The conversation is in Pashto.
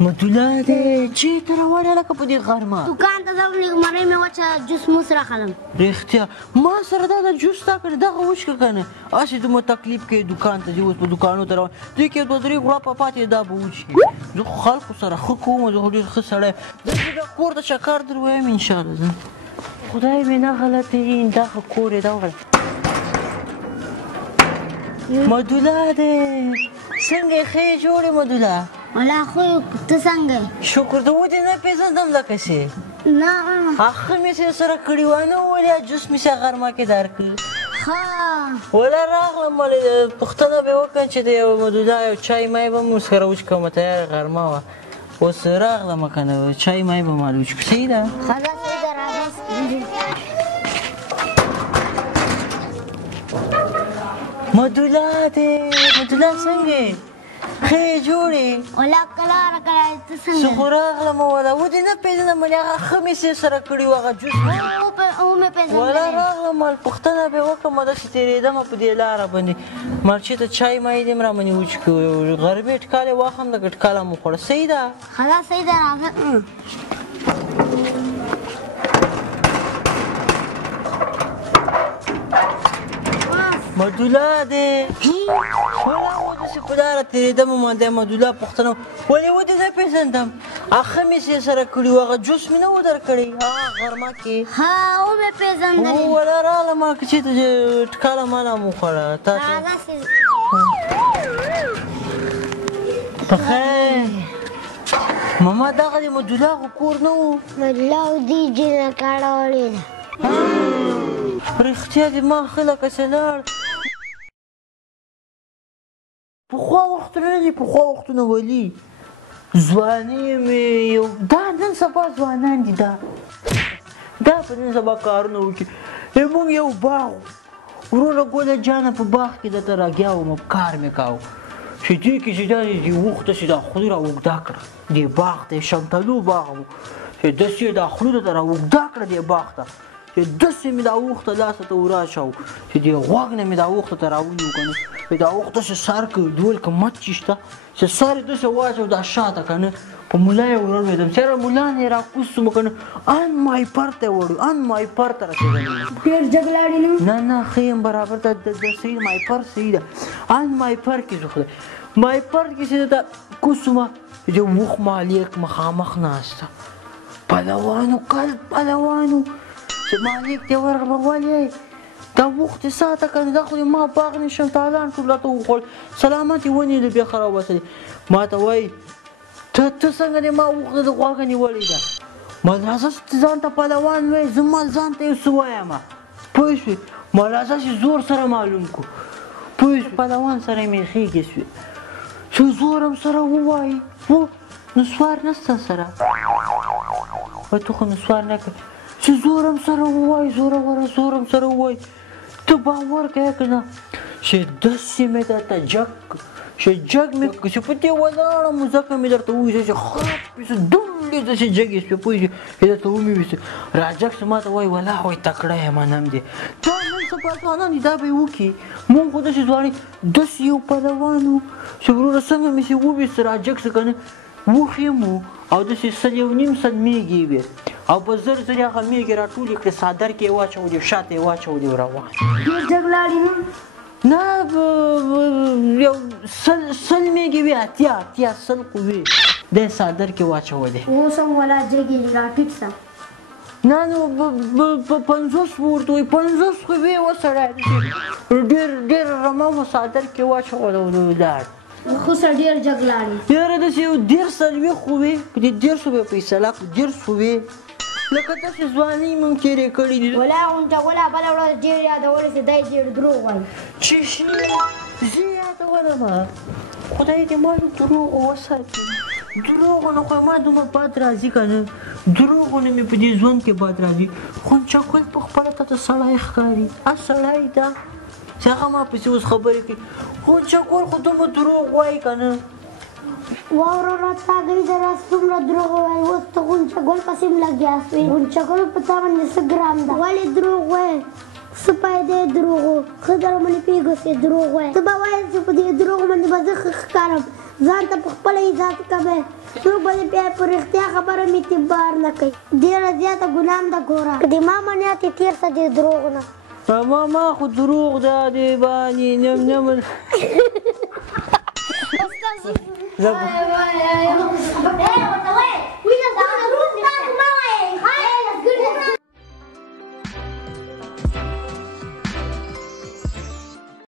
مدوله دی چېرته روانه لکه په دې غرمه دوکان ته ځم مرۍ مې وچه جوس موس راخلم رښتیا ما سره دا د جوس تا کړې دغه وچکه که نه هسې دومره تکلیف کوي دوکان ته ځي اوس په دوکانو ته روان دوی کې دوه درې غوړپه پاتې دا به وچکي زه خو خلکو سره ښه کوم زه خو ډېر ښه سړی داسې بیا کور ته چکر در ویم انشاءالله زه خدای مې نه غلطوي دا ښه کور یې دا مدوله دی څنګه یې ښه یې جوړې مدوله ولا خو ته څنګه شکر د ودې نه پېژندم لکه چې نه اخه مې سې سره کړي وه نه ولې جوس مې سې غرمه کې درکړ ښه ولا راغلم ولې پوښتنه به وکړم چې د یو مدوله یو چای مای به مو سره وچکومه تیاره غرمه وه اوس راغلم که نه چای مای به مال وچکو صحیح ده ښه ده صحیح ده راځه مدوله دی مدوله څنګه ښه یې جوړې ولا کلاره کله ته څنګه زه خو راغلم ولا ودې نه پېژنم ولې هغه ښه مې سې سره کړي وه هغه جوس ومې پېژندلی ولا راغلم مال پوښتنه به یې وکړم داسې تېرېدمه په دې لاره باندې مال چېرته چای مای دې م راباندې وچکو غربې ټکال یې واخلم لکه ټکاله مو خوړه صحیح ده ښه ده صحیح ده راځه مدوله دی ولا وداسې په لاره تېرېدم باندې مدوله پوښتنه ولې ودې نه پېژندم اخه مې سې سره کړي وو هغه جوس مې نه و درکړی هغه غرمه کې ها ومې پېژندلی ولا راغلم هلکه چېرته ټکاله ماله مو خوړه تاسو په خیر ماما دغه د مدوله خو کور نه و مدوله او دې جینه کاړولې ده رښتیا دې ما ښه لکه چې لاړ پخوا وختونه نه دي پخوا وختونه ولي ځواني مې یو دا نن سبا ځوانان دي دا په نن سبا کارونه وکړي موږ یو باغ وروره ګله جانه په باغ کې درته راګیا وم کار مې کاوه چې دې کې چې دا دې وخته چې دا خولي را اوږده کړه دې باغ ته شمتلو باغ و چې داسې یې دا خولي درته را اوږده کړه دې باغ ته چې داسې مې دا اوښته لاسه ته وراچاو چې دې غوږ نه مې دا اوښته ته راونیو که نه دا اوښ داسې سر که ډول که مچ چې شته چې سر یې داسې واچو دا شاته که نه په ملا یې ورولوېدم چېرې ملا نه یې راکوز شوم که نه ان مایپر ته یې وړو ان مایپر ته رسېدلی ډېر جګلاړي نه نه ښه یم برابر د صحیح مایپر صحیح ده ان مایپر کې زه خدای مایپر کې چې دا کوز شومه د اوښ مالیک مخامخ ناسته پهلوانو کل پهلوانو چې مالیک ته ورغلم ولې دا وخت یې ساته که نه دا خو ما باغ نه شم تازان ټول راته وخوړل سلامت یې ونیو بیا ښه راوباسلې ما ته وایي ته څنګه دی ما وخت د غوږه نیولې ده ما راځه چې ځان ته پهلوان وایي زه مال ځان ته یو څه وایم پوه شوې ما راځه چې زور سره معلوم کړو پوه شوې پهلوان سره یې مې ښېګې شوې چې زور هم سره ووایي نسوار نسته سره وایي ته خو نسوار نه کوې چې زور هم سره ووایي زوروره زور هم سره ووایي ته باور کوې که نه چې داسې مې درته جګ چې جګ مې چې په دې ولاړم ځکه مې درته وویل چې خراب پسې ډولې داسې جګې شوې پوه شوې چې درته ومې ویسې راجګ شو ما ته وایي والله وایي تکړه یم نم دی دا نن سبا ځوانان دي دا به یې وکړي مونږ خو داسې ځواني داسې یو پهلوان و چې وروره څنګه مې چې وویست راجګ شو که نه وښې مو او داسې سل یو نیم سل میږې وې او په زر زر هغه میږې راټولې کړې څادر کې یې واچولې شاته یې واچولې روان ډېر جګلاړي نه یو سل میږې وې اتیا سل خو وې دی څادر کې واچولې اوس هم ولا جګې دي راټیټ شه نه نو 50 ورته وایي 50 خو وې وسړی ډېر رمه مو څادر کې واچوله ولاړ خو سړی ډېر جګلاړي یاره داسې یو 150 خو وې په دې 150 به فیصله کړو 150 وې لکه داسې ځوانۍ مونږ تېرې کړي دي ولا غونډه ولا بله ورځ ډېر یادولی چې دی ډېر دروغ وایي چې زه یادولم خدای دې ما د دروغو وساتي دروغونه خو ما دومره بد راځي که نه دروغونه مې په دې ژوند کې بد راځي خونچکل په خپله ته ته سړی ښکاري سړی ده چې هغه ما پسې اوس خبرې کوي خونچکل خو دومره دروغ وایي که نه واوره تا گئی ذرا څومره دروغ وایي اوس ته غونچکل پسې هم لګیا سوې غونچکل په تا باندې څه ګرام ده ولې دروغ وایې څه فایده یې دروغو ښه در باندې پوهېږو چې دروغ وایې ته به وایې چې په دې دروغو باندې به زه ښه ښکارم ځان ته په خپله اضافه کوې څوک به دې بیا په رښتیا خبره مې اعتبار نه کوي ډېره زیاته ګلام ده ګوره که د ما منیات یې تېر شه دې دروغ نه ما خو دروغ ده دې باندې نم استاد